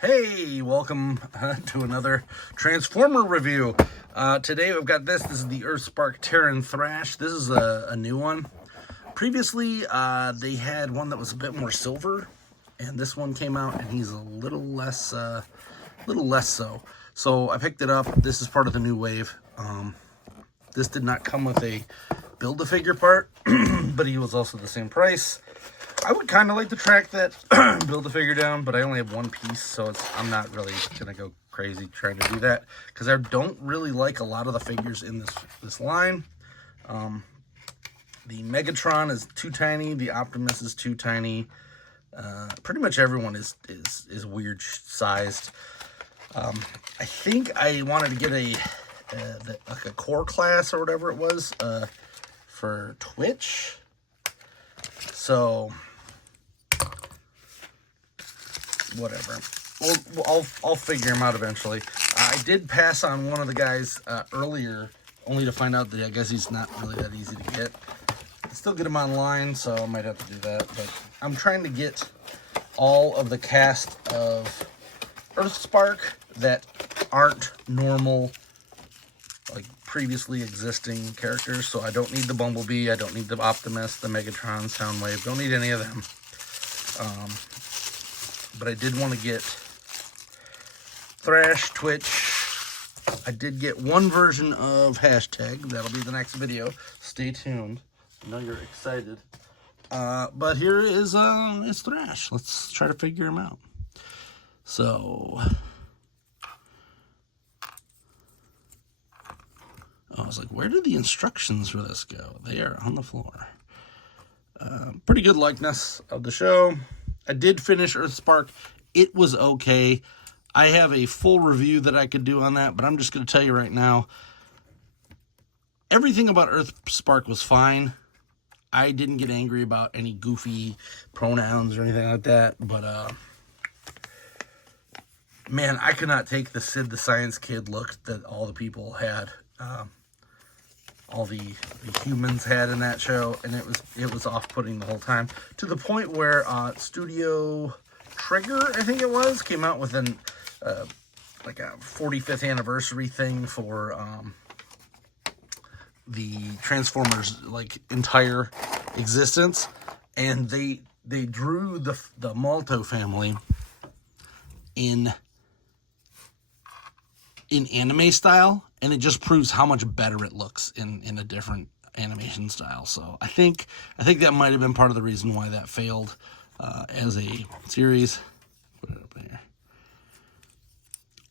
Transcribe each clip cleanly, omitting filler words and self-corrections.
Hey, welcome to another Transformer review. Today we've got this. This is the Earthspark Terran Thrash. This is a new one. Previously, they had one that was a bit more silver, and this one came out, and he's a little less so. So I picked it up. This is part of the new wave. This did not come with a Build-A-Figure part, but he was also the same price. I would kind of like to track that Build-A-Figure down, but I only have one piece, so I'm not really going to go crazy trying to do that, because I don't really like a lot of the figures in this line. The Megatron is too tiny, the Optimus is too tiny. Pretty much everyone is weird sized. I think I wanted to get like a core class or whatever it was for Twitch. So whatever. I'll figure him out eventually. I did pass on one of the guys earlier, only to find out that I guess he's not really that easy to get. I still get him online, so I might have to do that. But I'm trying to get all of the cast of Earthspark that aren't normal, like previously existing characters. So I don't need the Bumblebee, I don't need the Optimus, the Megatron, Soundwave, don't need any of them. But I did want to get Thrash, Twitch. I did get one version of Hashtag. That'll be the next video. Stay tuned. I know you're excited. But here is Thrash. Let's try to figure him out. So I was like, where did the instructions for this go? They are on the floor. Pretty good likeness of the show. I did finish Earthspark. It was okay. I have a full review that I could do on that, but I'm just going to tell you right now, everything about Earthspark was fine. I didn't get angry about any goofy pronouns or anything like that, but man, I could not take the Sid the Science Kid look that all the people had. All the humans had in that show, and it was off-putting the whole time, to the point where Studio Trigger, I think it was, came out with an like a 45th anniversary thing for the Transformers like entire existence, and they drew the Malto family in anime style, and it just proves how much better it looks in a different animation style. So I think that might have been part of the reason why that failed as a series. Put it up here.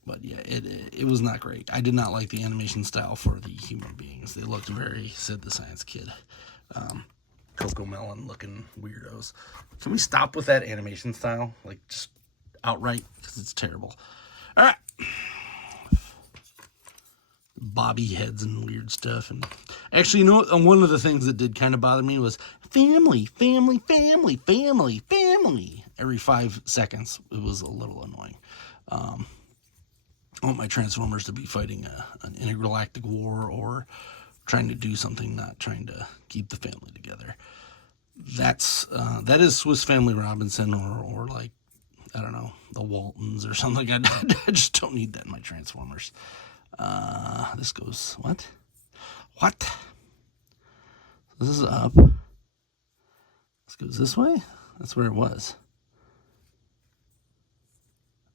But yeah, it was not great. I did not like the animation style for the human beings. They looked very Sid the Science Kid, Coco Melon looking weirdos. Can we stop with that animation style? Like, just outright, because it's terrible. All right. Bobby heads and weird stuff. And actually, you know what? One of the things that did kind of bother me was family. Every 5 seconds, it was a little annoying. I want my Transformers to be fighting an intergalactic war or trying to do something, not trying to keep the family together. That is Swiss Family Robinson or like, I don't know, the Waltons or something. I just don't need that in my Transformers. This goes, what? This is up. This goes this way? That's where it was.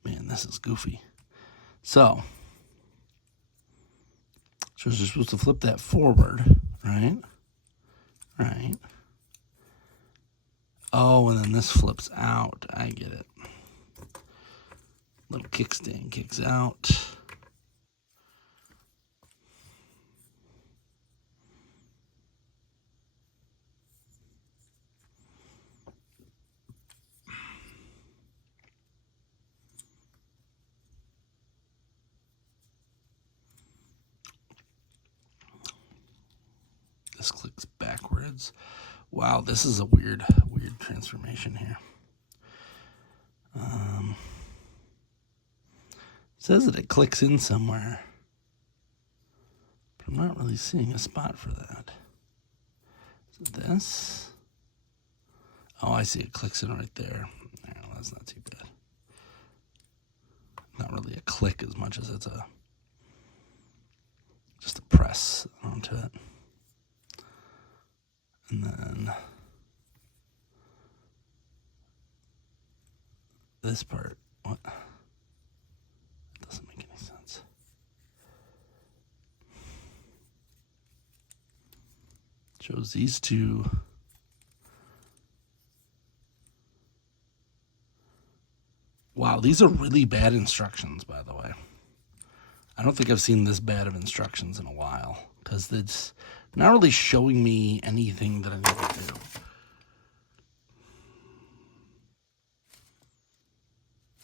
Man, this is goofy. So you're supposed to flip that forward, right? Right. Oh, and then this flips out. I get it. Little kickstand kicks out. This clicks backwards. Wow, this is a weird transformation here. It says that it clicks in somewhere, but I'm not really seeing a spot for that. Is it this? Oh, I see. It clicks in right there. Well, that's not too bad. hardly a click as much as it's just a press onto it. And then this part, what? It doesn't make any sense. Shows these two. Wow, these are really bad instructions, by the way. I don't think I've seen this bad of instructions in a while, because it's not really showing me anything that I need to do.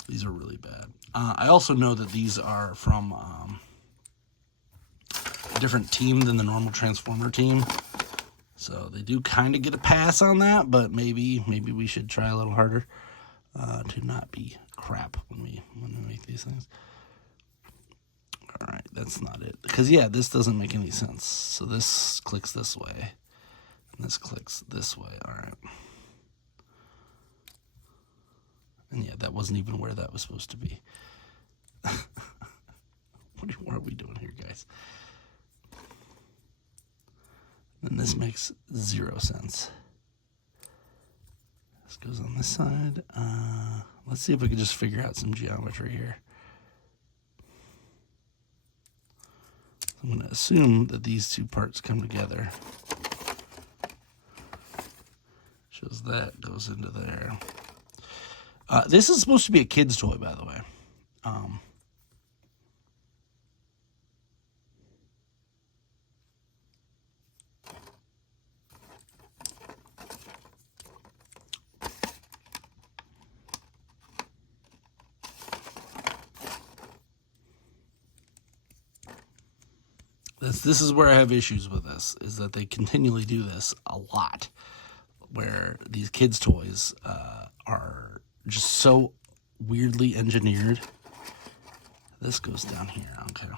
These are really bad. I also know that these are from a different team than the normal Transformer team. So they do kind of get a pass on that, but maybe we should try a little harder to not be crap when we make these things. All right, that's not it. Because, yeah, this doesn't make any sense. So this clicks this way, and this clicks this way. All right. And, yeah, that wasn't even where that was supposed to be. What are we doing here, guys? And this makes 0 sense. This goes on this side. Let's see if we can just figure out some geometry here. I'm going to assume that these two parts come together. Shows that goes into there. This is supposed to be a kid's toy, by the way. This is where I have issues with this, is that they continually do this a lot, where these kids' toys are just so weirdly engineered. This goes down here. Okay,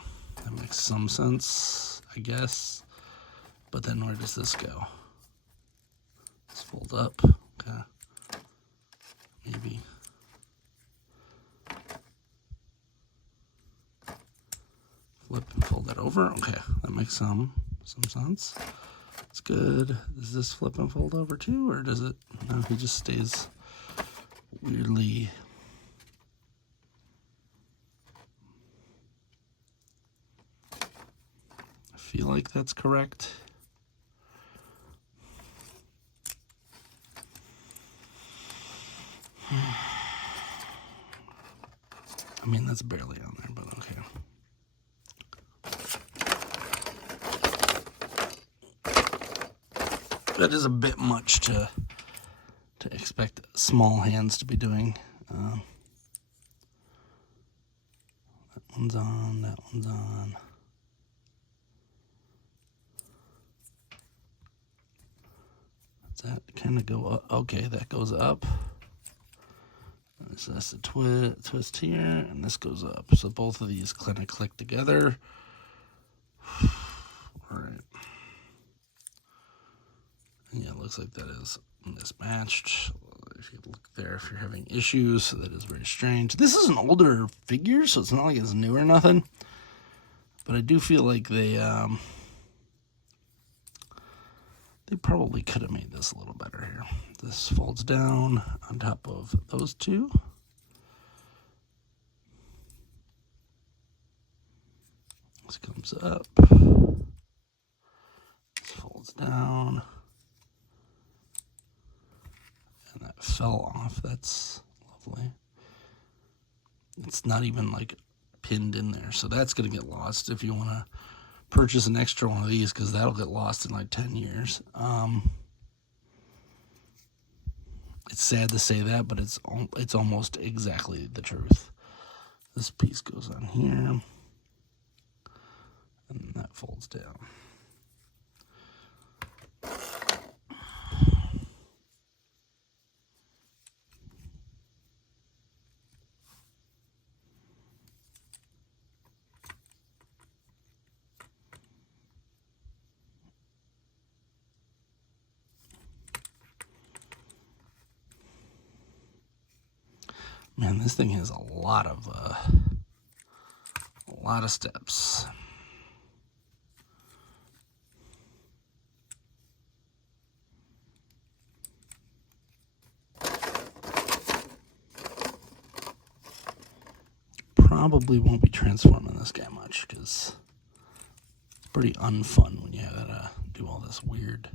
that makes some sense, I guess. But then where does this go? Let's fold up. Okay, maybe. Flip and fold that over. Okay, that makes some sense. It's good. Does this flip and fold over too, or does it? No, he just stays weirdly. I feel like that's correct. I mean, that's barely on there, but okay. That is a bit much to expect small hands to be doing. That one's on, that one's on. Does that kind of go up? Okay, that goes up. So that's the twist here, and this goes up. So both of these kind of click together. All right. Yeah, it looks like that is mismatched. If you look there, if you're having issues, that is very strange. This is an older figure, so it's not like it's new or nothing. But I do feel like they probably could have made this a little better here. This folds down on top of those two. This comes up. This folds down. And that fell off. That's lovely. It's not even like pinned in there, so that's going to get lost if you want to purchase an extra one of these, because that'll get lost in like 10 years. It's sad to say that, but it's almost exactly the truth. This piece goes on here, and that folds down. Man, this thing has a lot of A lot of steps. Probably won't be transforming this guy much because it's pretty unfun when you gotta do all this weird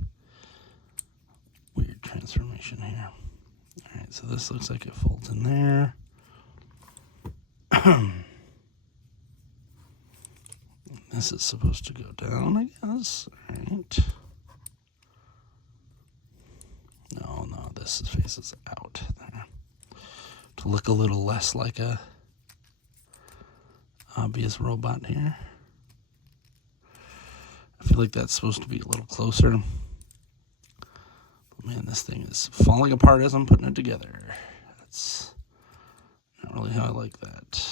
transformation here. All right, so this looks like it folds in there. This is supposed to go down, I guess. All right. No, this faces out there to look a little less like a obvious robot here. I feel like that's supposed to be a little closer. But man, this thing is falling apart as I'm putting it together. That's not really how I like that.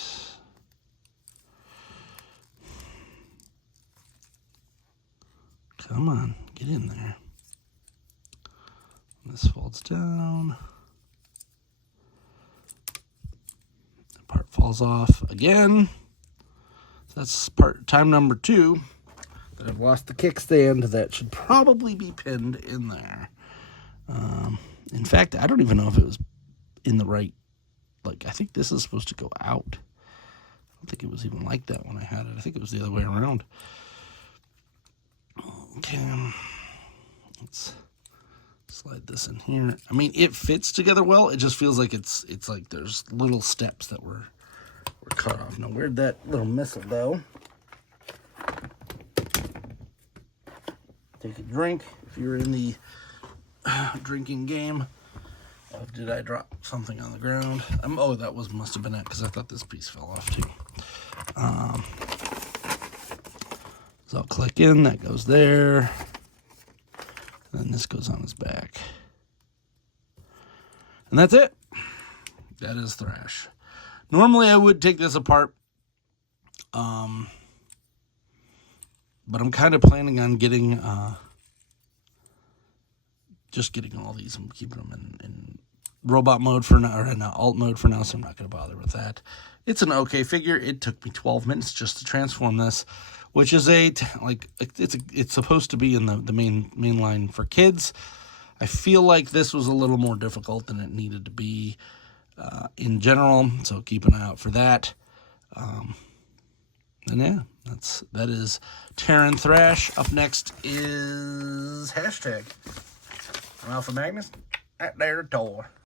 Come on, get in there. This folds down. The part falls off again. That's time number 2 that I've lost the kickstand that should probably be pinned in there. In fact, I don't even know if it was in the right, like, I think this is supposed to go out. I don't think it was even like that when I had it. I think it was the other way around. Okay, let's slide this in here. I mean, it fits together well. It just feels like it's like there's little steps that were cut off. Now, where'd that little missile go? Take a drink if you're in the drinking game. Did I drop something on the ground? Oh, that must have been it because I thought this piece fell off too. So I'll click in. That goes there. And then this goes on his back. And that's it. That is Thrash. Normally I would take this apart, but I'm kind of planning on getting, just getting all these and keeping them in robot mode for now, or in alt mode for now, so I'm not going to bother with that. It's an okay figure. It took me 12 minutes just to transform this, which is it's supposed to be in the main line for kids. I feel like this was a little more difficult than it needed to be. In general, so keep an eye out for that. And yeah, that is Terran Thrash. Up next is hashtag. I'm Alpha Magnus at their door.